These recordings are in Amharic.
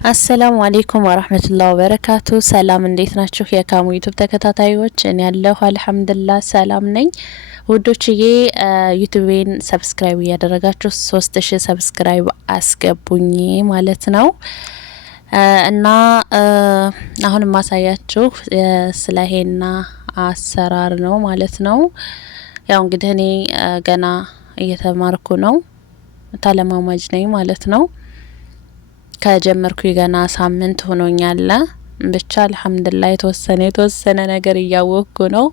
አሰላሙ አለይኩም ወራህመቱላሂ ወበረካቱ። ሰላም እንዴት ናችሁ? የካሙ ዩቲዩብ ተከታታዮች እኔ ያለሁ አልሐምዱሊላህ ሰላም ነኝ። ውዶችዬ ዩቲዩቤን ሰብስክራይብ ያደረጋችሁ 3000 ሰብስክራይብ አስገቡኝ ማለት ነው። እና አሁን ማሳያችሁ ስለ ሄና አሰራር ነው ማለት ነው። ያው እንግዲህ እኔ ገና እየተማርኩ ነው፣ ተለማማጅ ነኝ ማለት ነው። ከጀመርኩ ገና ሳምንት ሆኖኛል። ብቻ አልሐምዱሊላህ የተወሰነ ነገር እያወቅኩ ነው።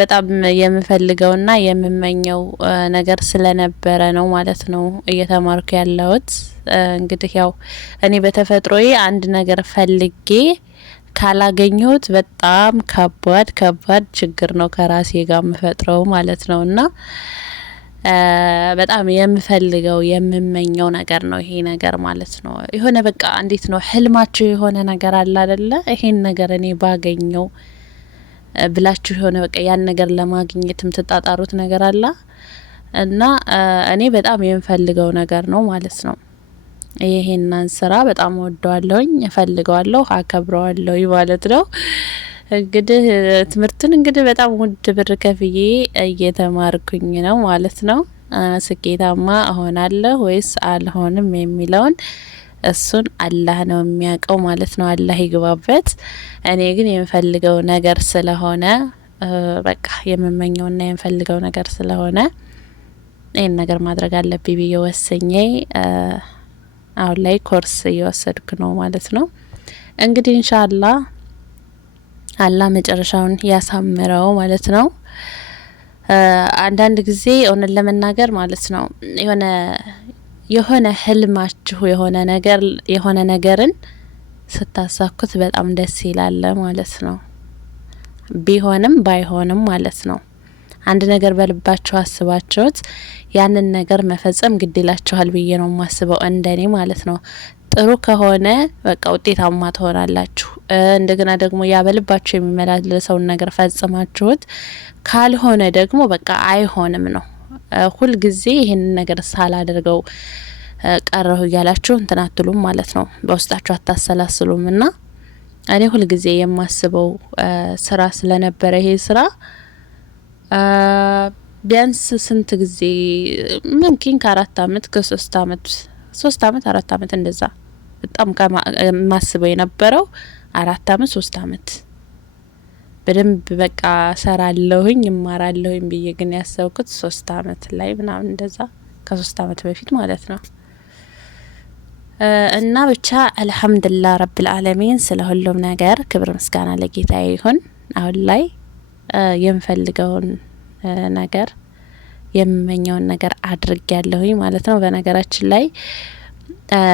በጣም የምፈልገውና የምመኘው ነገር ስለነበረ ነው ማለት ነው እየተማርኩ ያለሁት። እንግዲህ ያው እኔ በተፈጥሮዬ አንድ ነገር ፈልጌ ካላገኘሁት በጣም ከባድ ችግር ነው ከራሴ ጋር የምፈጥረው ማለት ነውና በጣም የምፈልገው የምመኘው ነገር ነው ይሄ ነገር ማለት ነው። የሆነ በቃ እንዴት ነው ህልማችሁ የሆነ ነገር አለ አይደለ? ይሄን ነገር እኔ ባገኘው ብላችሁ የሆነ በቃ ያን ነገር ለማግኘት የምትጣጣሩት ነገር አለ እና እኔ በጣም የምፈልገው ነገር ነው ማለት ነው። ይሄንን ስራ በጣም ወደዋለሁኝ፣ እፈልገዋለሁ፣ አከብረዋለሁ ማለት ነው። እንግዲህ ትምህርቱን እንግዲህ በጣም ውድ ብር ከፍዬ እየተማርኩኝ ነው ማለት ነው። ስኬታማ እሆናለሁ ወይስ አልሆንም የሚለውን እሱን አላህ ነው የሚያውቀው ማለት ነው። አላህ ይግባበት። እኔ ግን የምፈልገው ነገር ስለሆነ በቃ የምመኘውና የምፈልገው ነገር ስለሆነ ይሄን ነገር ማድረግ አለብኝ ብዬ ወሰኜ አሁን ላይ ኮርስ እየወሰድኩ ነው ማለት ነው። እንግዲህ ኢንሻአላህ አላህ መጨረሻውን ያሳምረው ማለት ነው። አንዳንድ ጊዜ እውነት ለመናገር ማለት ነው የሆነ ህልማችሁ የሆነ ነገርን ስታሳኩት በጣም ደስ ይላል ማለት ነው። ቢሆንም ባይሆንም ማለት ነው። አንድ ነገር በልባችሁ አስባችሁት ያንን ነገር መፈጸም ግድ ይላችኋል ብዬ ነው ማስበው እንደኔ ማለት ነው። ጥሩ ከሆነ በቃ ውጤታማ ትሆናላችሁ። እንደገና ደግሞ ያበልባችሁ የሚመላለሰውን ነገር ፈጽማችሁት ካልሆነ ደግሞ በቃ አይሆንም ነው። ሁል ጊዜ ይሄን ነገር ሳላደርገው ቀረሁ እያላችሁ እንትን አትሉም ማለት ነው። በውስጣችሁ አታሰላስሉም እና እኔ ሁል ጊዜ የማስበው ስራ ስለነበረ ይሄ ስራ ቢያንስ ስንት ጊዜ ሙምኪን ከ4 አመት ከ3 አመት 3 አመት 4 አመት እንደዛ በጣም ማስበው የነበረው 4 አመት 3 አመት በደንብ በቃ ሰራለሁኝ እማራለሁኝ ብዬ ግን ያሰብኩት 3 አመት ላይ ምናምን እንደዛ ከ3 አመት በፊት ማለት ነው። እና ብቻ አልহামዱሊላህ ረብል ዓለሚን ስለ ሁሉም ነገር ክብር ምስጋና ለጌታዬ ይሁን። አሁን ላይ የምፈልገውን ነገር የምመኘውን ነገር አድርጌያለሁኝ ማለት ነው። በነገራችን ላይ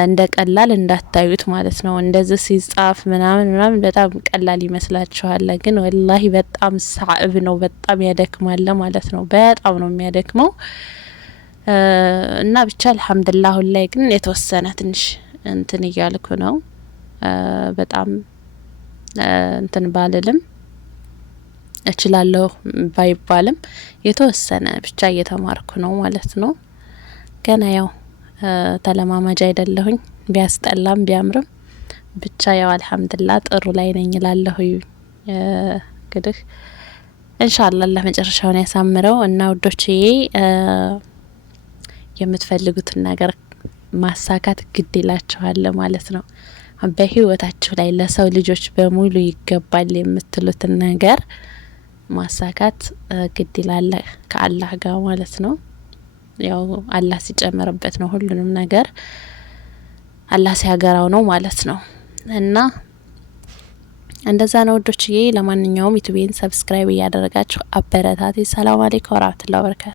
እንደ ቀላል እንዳታዩት ማለት ነው። እንደዚህ ሲጻፍ ምናምን በጣም ቀላል ይመስላችኋል፣ ግን ወላሂ በጣም ሳዕብ ነው፣ በጣም ያደክማል ማለት ነው። በጣም ነው የሚያደክመው እና ብቻ አልহামዱሊላህ አሁን ላይ ግን የተወሰነ ትንሽ እንትን እያልኩ ነው። በጣም እንትን ባልልም እችላለሁ ባይባልም የተወሰነ ብቻ እየተማርኩ ነው ማለት ነው። ገና ያው ተለማማጅ አይደለሁኝ፣ ቢያስጠላም ቢያምርም ብቻ ያው አልহামዱሊላህ ጥሩ ላይ ነኝ እላለሁ። እንግዲህ ኢንሻአላህ ለመጨረሻውን ያሳምረው እና ውዶችዬ የምትፈልጉትን ነገር ማሳካት ግድ ይላችኋል ማለት ነው። በህይወታችሁ ላይ ለሰው ልጆች በሙሉ ይገባል የምትሉትን ነገር ማሳካት ግድ ይላል ከአላህ ጋር ማለት ነው። ያው አላህ ሲጨምርበት ነው ሁሉንም ነገር አላህ ሲያገራው ነው ማለት ነው። እና እንደዛ ነው ወዶችዬ። ለማንኛውም ዩቲዩብን ሰብስክራይብ ያደረጋችሁ አበረታቴ። ሰላም አለይኩም ወራህመቱላሂ ወበረካቱ።